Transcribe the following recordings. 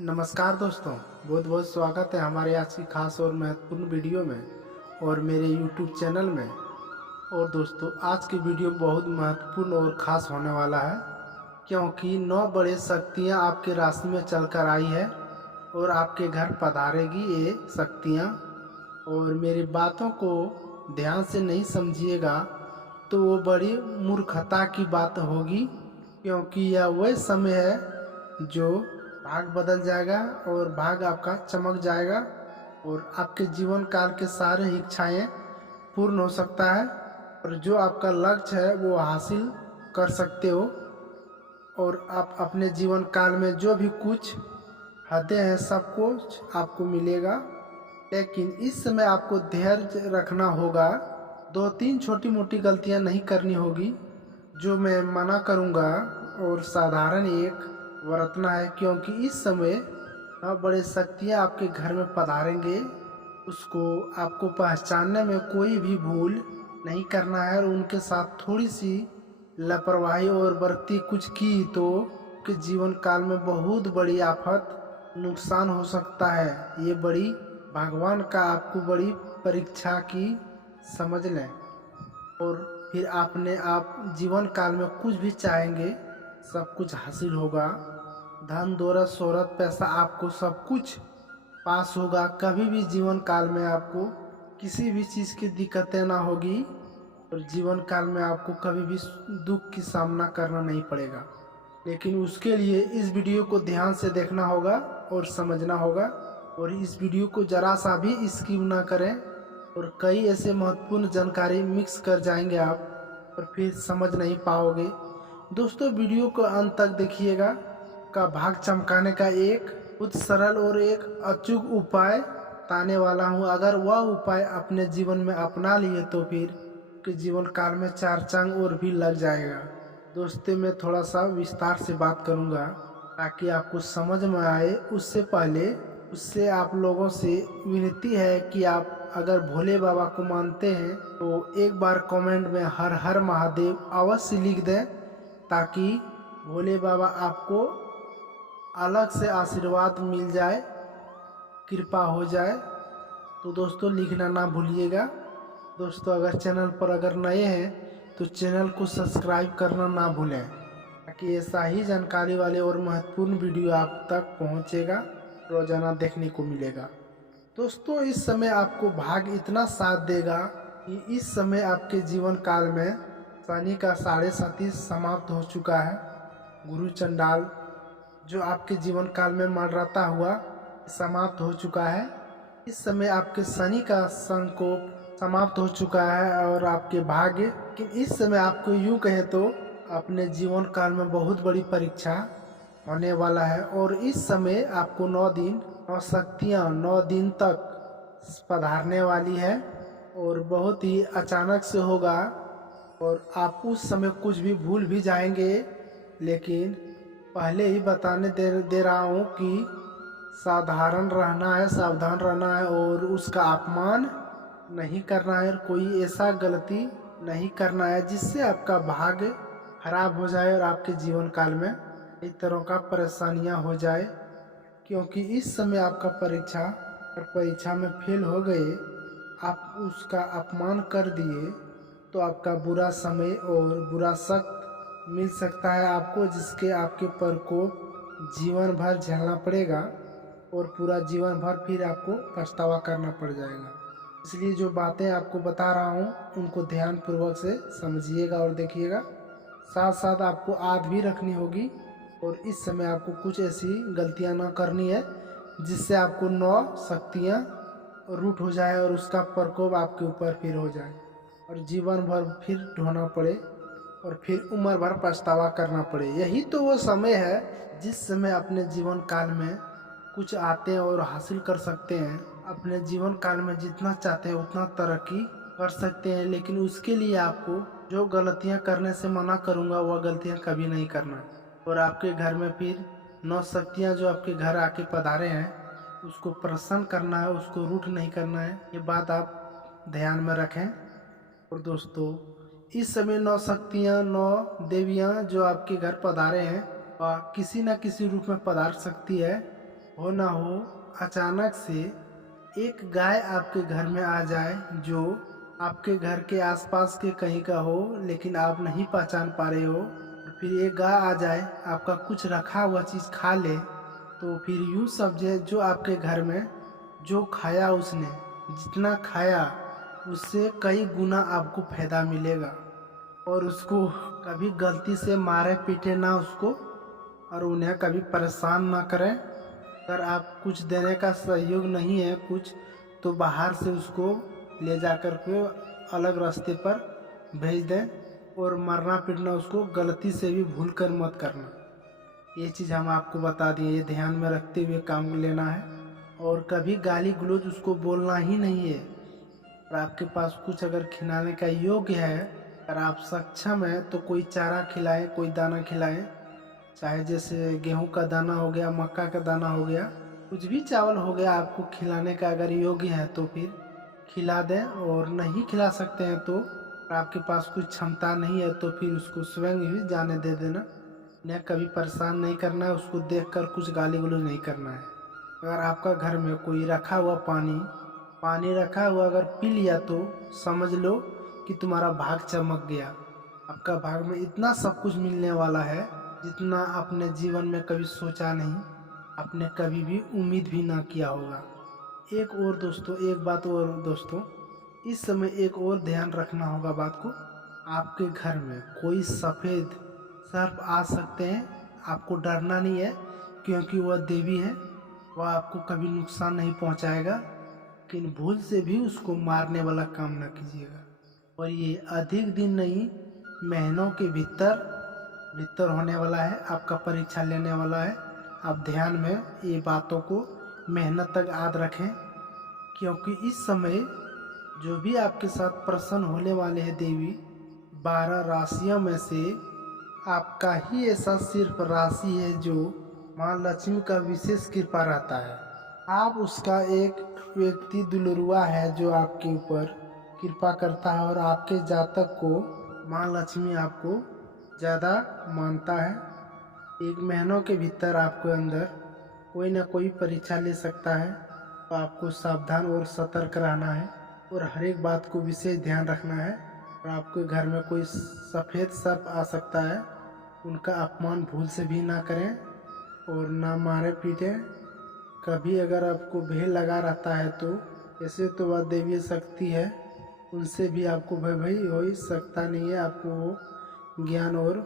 नमस्कार दोस्तों, बहुत बहुत स्वागत है हमारे आज की खास और महत्वपूर्ण वीडियो में और मेरे YouTube चैनल में। और दोस्तों, आज की वीडियो बहुत महत्वपूर्ण और ख़ास होने वाला है, क्योंकि 9 बड़े शक्तियाँ आपके राशि में चलकर आई है और आपके घर पधारेगी ये शक्तियाँ। और मेरी बातों को ध्यान से नहीं समझिएगा तो वो बड़ी मूर्खता की बात होगी, क्योंकि यह वह समय है जो भाग बदल जाएगा और भाग आपका चमक जाएगा और आपके जीवन काल के सारे इच्छाएं पूर्ण हो सकता है और जो आपका लक्ष्य है वो हासिल कर सकते हो। और आप अपने जीवन काल में जो भी कुछ हदें हैं सब कुछ आपको मिलेगा, लेकिन इस समय आपको धैर्य रखना होगा। 2-3 छोटी मोटी गलतियां नहीं करनी होगी जो मैं मना करूंगा, और साधारण एक बरतना है, क्योंकि इस समय बड़े शक्तियां आपके घर में पधारेंगे। उसको आपको पहचानने में कोई भी भूल नहीं करना है और उनके साथ थोड़ी सी लापरवाही और बरती कुछ की तो के जीवन काल में बहुत बड़ी आफत नुकसान हो सकता है। ये बड़ी भगवान का आपको बड़ी परीक्षा की समझ लें। और फिर आपने आप जीवन काल में कुछ भी चाहेंगे सब कुछ हासिल होगा। धन दौलत शोहरत पैसा आपको सब कुछ पास होगा। कभी भी जीवन काल में आपको किसी भी चीज़ की दिक्कतें ना होगी और जीवन काल में आपको कभी भी दुख की सामना करना नहीं पड़ेगा। लेकिन उसके लिए इस वीडियो को ध्यान से देखना होगा और समझना होगा, और इस वीडियो को ज़रा सा भी स्किप ना करें। और कई ऐसे महत्वपूर्ण जानकारी मिक्स कर जाएंगे आप और फिर समझ नहीं पाओगे। दोस्तों, वीडियो को अंत तक देखिएगा। का भाग चमकाने का एक बहुत सरल और एक अचूक उपाय बताने वाला हूँ। अगर वह उपाय अपने जीवन में अपना लिए तो फिर के जीवन काल में 4 चांद और भी लग जाएगा। दोस्तों, मैं थोड़ा सा विस्तार से बात करूँगा ताकि आपको समझ में आए। उससे आप लोगों से विनती है कि आप अगर भोले बाबा को मानते हैं तो एक बार कमेंट में हर हर महादेव अवश्य लिख दें, ताकि भोले बाबा आपको अलग से आशीर्वाद मिल जाए, कृपा हो जाए। तो दोस्तों, लिखना ना भूलिएगा। दोस्तों, अगर चैनल पर अगर नए हैं तो चैनल को सब्सक्राइब करना ना भूलें, ताकि ऐसा ही जानकारी वाले और महत्वपूर्ण वीडियो आप तक पहुंचेगा, रोजाना देखने को मिलेगा। दोस्तों, इस समय आपको भाग इतना साथ देगा कि इस समय आपके जीवन काल में शनि का 37.5 समाप्त हो चुका है। गुरु चंडाल जो आपके जीवन काल में मंडराता हुआ समाप्त हो चुका है। इस समय आपके शनि का संकोप समाप्त हो चुका है और आपके भाग्य कि इस समय आपको यूं कहे तो अपने जीवन काल में बहुत बड़ी परीक्षा होने वाला है। और इस समय आपको 9 शक्तियाँ 9 दिन तक पधारने वाली है और बहुत ही अचानक से होगा। और आप उस समय कुछ भी भूल भी जाएंगे, लेकिन पहले ही बताने दे रहा हूँ कि साधारण रहना है, सावधान रहना है और उसका अपमान नहीं करना है और कोई ऐसा गलती नहीं करना है जिससे आपका भाग्य खराब हो जाए और आपके जीवन काल में कई तरह का परेशानियां हो जाए। क्योंकि इस समय आपका परीक्षा और परीक्षा में फेल हो गए, आप उसका अपमान कर दिए, तो आपका बुरा समय और बुरा सख्त मिल सकता है आपको, जिसके आपके प्रकोप जीवन भर झेलना पड़ेगा और पूरा जीवन भर फिर आपको पछतावा करना पड़ जाएगा। इसलिए जो बातें आपको बता रहा हूँ उनको ध्यान पूर्वक से समझिएगा और देखिएगा। साथ साथ आपको याद भी रखनी होगी और इस समय आपको कुछ ऐसी गलतियाँ ना करनी है जिससे आपको 9 शक्तियाँ रूट हो जाए और उसका प्रकोप आपके ऊपर फिर हो जाए और जीवन भर फिर ढोना पड़े और फिर उम्र भर पछतावा करना पड़े। यही तो वो समय है जिस समय अपने जीवन काल में कुछ आते हैं और हासिल कर सकते हैं। अपने जीवन काल में जितना चाहते हैं उतना तरक्की कर सकते हैं, लेकिन उसके लिए आपको जो गलतियां करने से मना करूंगा वह गलतियां कभी नहीं करना। और आपके घर में फिर 9 शक्तियां जो आपके घर आके पधारे हैं उसको प्रसन्न करना है, उसको रूठ नहीं करना है। ये बात आप ध्यान में रखें। और दोस्तों, इस समय 9 शक्तियाँ 9 देवियाँ जो आपके घर पधारे हैं वह किसी न किसी रूप में पधार सकती है। हो ना हो अचानक से एक गाय आपके घर में आ जाए जो आपके घर के आसपास के कहीं का हो, लेकिन आप नहीं पहचान पा रहे हो। फिर एक गाय आ जाए, आपका कुछ रखा हुआ चीज़ खा ले, तो फिर यूँ समझे जो आपके घर में जो खाया उसने, जितना खाया उससे कई गुना आपको फायदा मिलेगा। और उसको कभी गलती से मारे पीटे ना उसको, और उन्हें कभी परेशान ना करें। अगर आप कुछ देने का सहयोग नहीं है कुछ, तो बाहर से उसको ले जा कर के अलग रास्ते पर भेज दें। और मारना पीटना उसको गलती से भी भूल कर मत करना। ये चीज़ हम आपको बता दिए, ये ध्यान में रखते हुए काम लेना है। और कभी गाली गलौज उसको बोलना ही नहीं है। और आपके पास कुछ अगर खिलाने का योग्य है, अगर आप सक्षम हैं, तो कोई चारा खिलाएं, कोई दाना खिलाएं। चाहे जैसे गेहूं का दाना हो गया, मक्का का दाना हो गया, कुछ भी चावल हो गया, आपको खिलाने का अगर योग्य है तो फिर खिला दें। और नहीं खिला सकते हैं तो आपके पास कुछ क्षमता नहीं है तो फिर उसको स्वयं ही जाने दे देना। उन्हें कभी परेशान नहीं करना है, उसको देखकर कुछ गाली गलौज नहीं करना है। अगर आपका घर में कोई रखा हुआ पानी रखा हुआ अगर पी लिया तो समझ लो कि तुम्हारा भाग चमक गया। आपका भाग में इतना सब कुछ मिलने वाला है जितना अपने जीवन में कभी सोचा नहीं, आपने कभी भी उम्मीद भी ना किया होगा। एक और दोस्तों, एक बात और दोस्तों, इस समय एक और ध्यान रखना होगा बात को। आपके घर में कोई सफ़ेद सर्प आ सकते हैं, आपको डरना नहीं है, क्योंकि वह देवी है। वह आपको कभी नुकसान नहीं पहुंचाएगा, लेकिन भूल से भी उसको मारने वाला काम ना कीजिएगा। और ये अधिक दिन नहीं, महीनों के भीतर होने वाला है, आपका परीक्षा लेने वाला है। आप ध्यान में ये बातों को मेहनत तक याद रखें, क्योंकि इस समय जो भी आपके साथ प्रसन्न होने वाले हैं देवी, 12 राशियों में से आपका ही ऐसा सिर्फ राशि है जो माँ लक्ष्मी का विशेष कृपा रहता है। आप उसका एक व्यक्ति दुलरुआ है जो आपके ऊपर कृपा करता है, और आपके जातक को माँ लक्ष्मी आपको ज़्यादा मानता है। एक महीनों के भीतर आपको अंदर कोई ना कोई परीक्षा ले सकता है, तो आपको सावधान और सतर्क रहना है, और हर एक बात को विशेष ध्यान रखना है। और आपके घर में कोई सफ़ेद सर्प आ सकता है, उनका अपमान भूल से भी ना करें और ना मारे पीटे। कभी अगर आपको भय लगा रहता है तो ऐसे तो वह देवीय शक्ति है, उनसे भी आपको भय हो ही सकता नहीं है। आपको वो ज्ञान और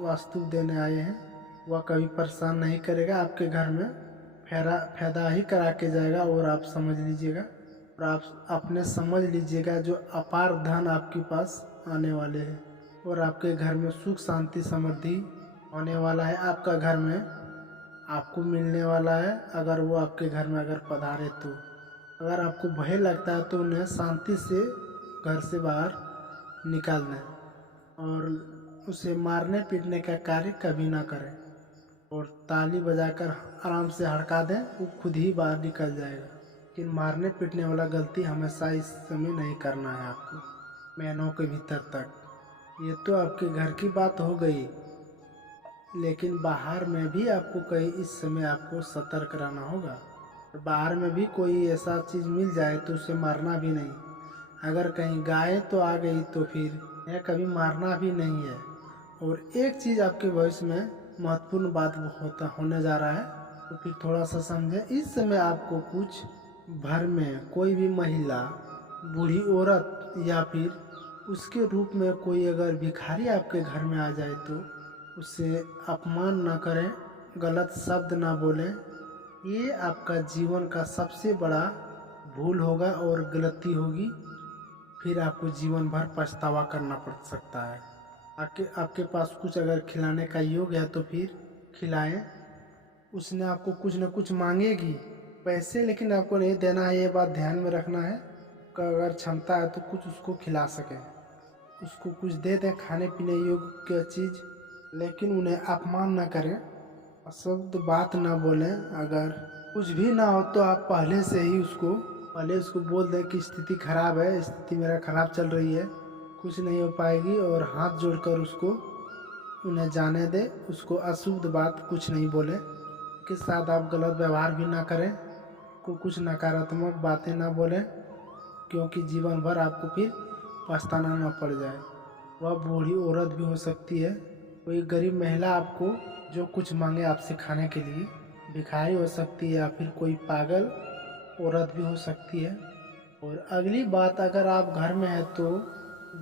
वास्तु देने आए हैं, वह कभी परेशान नहीं करेगा, आपके घर में फायदा ही करा के जाएगा। और आप समझ लीजिएगा, और आप अपने समझ लीजिएगा जो अपार धन आपके पास आने वाले हैं, और आपके घर में सुख शांति समृद्धि होने वाला है। आपका घर में आपको मिलने वाला है, अगर वो आपके घर में अगर पधारे तो। अगर आपको भय लगता है तो उन्हें शांति से घर से बाहर निकाल दें, और उसे मारने पीटने का कार्य कभी ना करें, और ताली बजाकर आराम से हड़का दें, वो खुद ही बाहर निकल जाएगा। लेकिन मारने पीटने वाला गलती हमेशा इस समय नहीं करना है आपको, महीनों के भीतर तक। ये तो आपके घर की बात हो गई, लेकिन बाहर में भी आपको कहीं इस समय आपको सतर्क रहना होगा। बाहर में भी कोई ऐसा चीज़ मिल जाए तो उसे मारना भी नहीं। अगर कहीं गाय तो आ गई तो फिर यह कभी मारना भी नहीं है। और एक चीज़ आपके भविष्य में महत्वपूर्ण बात होने जा रहा है, तो फिर थोड़ा सा समझें। इस समय आपको कुछ भर में कोई भी महिला, बूढ़ी औरत या फिर उसके रूप में कोई अगर भिखारी आपके घर में आ जाए तो उसे अपमान ना करें, गलत शब्द ना बोलें। ये आपका जीवन का सबसे बड़ा भूल होगा और गलती होगी, फिर आपको जीवन भर पछतावा करना पड़ सकता है। आपके पास कुछ अगर खिलाने का योग है तो फिर खिलाएं। उसने आपको कुछ न कुछ मांगेगी पैसे, लेकिन आपको नहीं देना है, ये बात ध्यान में रखना है। अगर क्षमता है तो कुछ उसको खिला सकें, उसको कुछ दे दें खाने पीने योग्य की चीज़, लेकिन उन्हें अपमान न करें, अशुद्ध बात ना बोलें। अगर कुछ भी ना हो तो आप पहले उसको बोल दें कि स्थिति खराब है, स्थिति मेरा खराब चल रही है, कुछ नहीं हो पाएगी, और हाथ जोड़कर उन्हें जाने दे। उसको अशुद्ध बात कुछ नहीं बोले, उनके साथ आप गलत व्यवहार भी ना करें, को कुछ नकारात्मक बातें ना बोलें, क्योंकि जीवन भर आपको फिर पछताना ना पड़ जाए। वह बूढ़ी औरत भी हो सकती है, कोई गरीब महिला आपको जो कुछ मांगे आपसे खाने के लिए, भिखारी हो सकती है, या फिर कोई पागल औरत भी हो सकती है। और अगली बात, अगर आप घर में हैं तो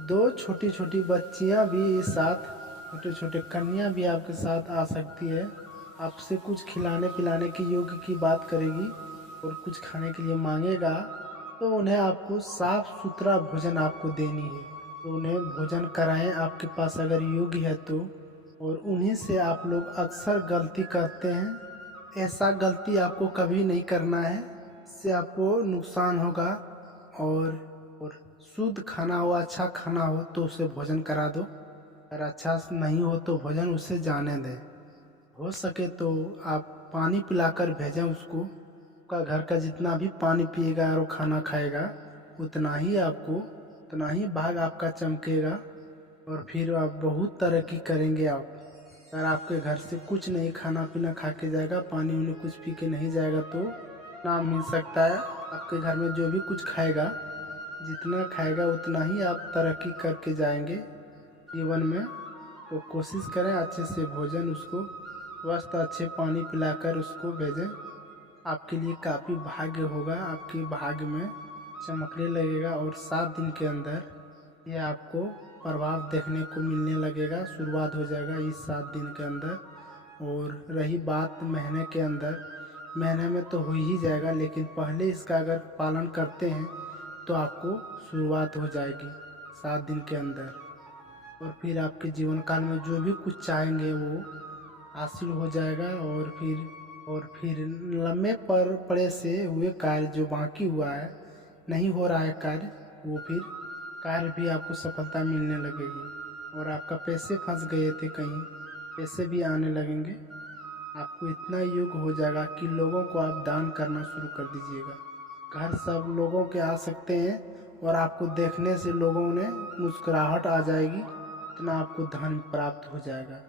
2 छोटी छोटी बच्चियां भी साथ, छोटे छोटे कन्या भी आपके साथ आ सकती है। आपसे कुछ खिलाने पिलाने के योग्य की बात करेगी और कुछ खाने के लिए मांगेगा, तो उन्हें आपको साफ सुथरा भोजन आपको देनी है। तो उन्हें भोजन कराएं आपके पास अगर योग्य है तो। और उन्हीं से आप लोग अक्सर गलती करते हैं, ऐसा गलती आपको कभी नहीं करना है, इससे आपको नुकसान होगा। और शुद्ध खाना हो, अच्छा खाना हो तो उसे भोजन करा दो, अगर अच्छा नहीं हो तो भोजन उसे जाने दें। हो सके तो आप पानी पिलाकर भेजें उसको, का घर का जितना भी पानी पिएगा और खाना खाएगा उतना ही भाग आपका चमकेगा और फिर आप बहुत तरक्की करेंगे। आप अगर आपके घर से कुछ नहीं खाना पीना खा के जाएगा, पानी उन्हें कुछ पी के नहीं जाएगा तो नाम मिल सकता है। आपके घर में जो भी कुछ खाएगा, जितना खाएगा उतना ही आप तरक्की करके जाएंगे जीवन में। तो कोशिश करें अच्छे से भोजन उसको स्वस्थ अच्छे पानी पिलाकर उसको भेजें। आपके लिए काफ़ी भाग्य होगा, आपके भाग्य में चमकने लगेगा और 7 दिन के अंदर ये आपको प्रभाव देखने को मिलने लगेगा, शुरुआत हो जाएगा इस 7 दिन के अंदर। और रही बात महीने के अंदर, महीने में तो हो ही जाएगा, लेकिन पहले इसका अगर पालन करते हैं तो आपको शुरुआत हो जाएगी 7 दिन के अंदर। और फिर आपके जीवन काल में जो भी कुछ चाहेंगे वो हासिल हो जाएगा। और फिर लम्बे पर पड़े से हुए कार्य जो बाकी हुआ है, नहीं हो रहा है कार्य, वो फिर कार्य भी आपको सफलता मिलने लगेगी। और आपका पैसे फंस गए थे कहीं, पैसे भी आने लगेंगे। आपको इतना योग हो जाएगा कि लोगों को आप दान करना शुरू कर दीजिएगा। घर सब लोगों के आ सकते हैं और आपको देखने से लोगों ने मुस्कुराहट आ जाएगी, इतना आपको धन प्राप्त हो जाएगा।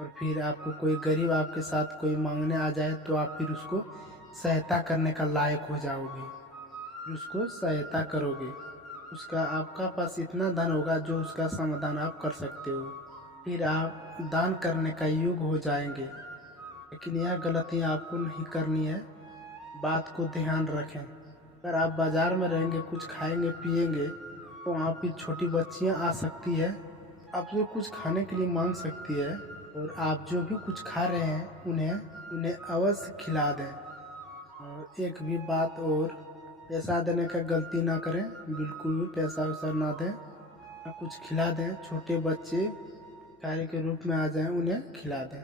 और फिर आपको कोई गरीब आपके साथ कोई मांगने आ जाए तो आप फिर उसको सहायता करने का लायक हो जाओगे, फिर उसको सहायता करोगे, उसका आपका पास इतना धन होगा जो उसका समाधान आप कर सकते हो, फिर आप दान करने का योग्य हो जाएंगे। लेकिन यह गलतियाँ आपको नहीं करनी है, बात को ध्यान रखें। अगर आप बाज़ार में रहेंगे, कुछ खाएंगे पिएंगे, तो वहाँ पर छोटी बच्चियाँ आ सकती है, आपसे कुछ खाने के लिए मांग सकती है, और आप जो भी कुछ खा रहे हैं उन्हें अवश्य खिला दें। और एक भी बात और, पैसा देने का गलती ना करें, बिल्कुल भी पैसा वैसा ना दें, कुछ खिला दें। छोटे बच्चे कार्य के रूप में आ जाएं, उन्हें खिला दें।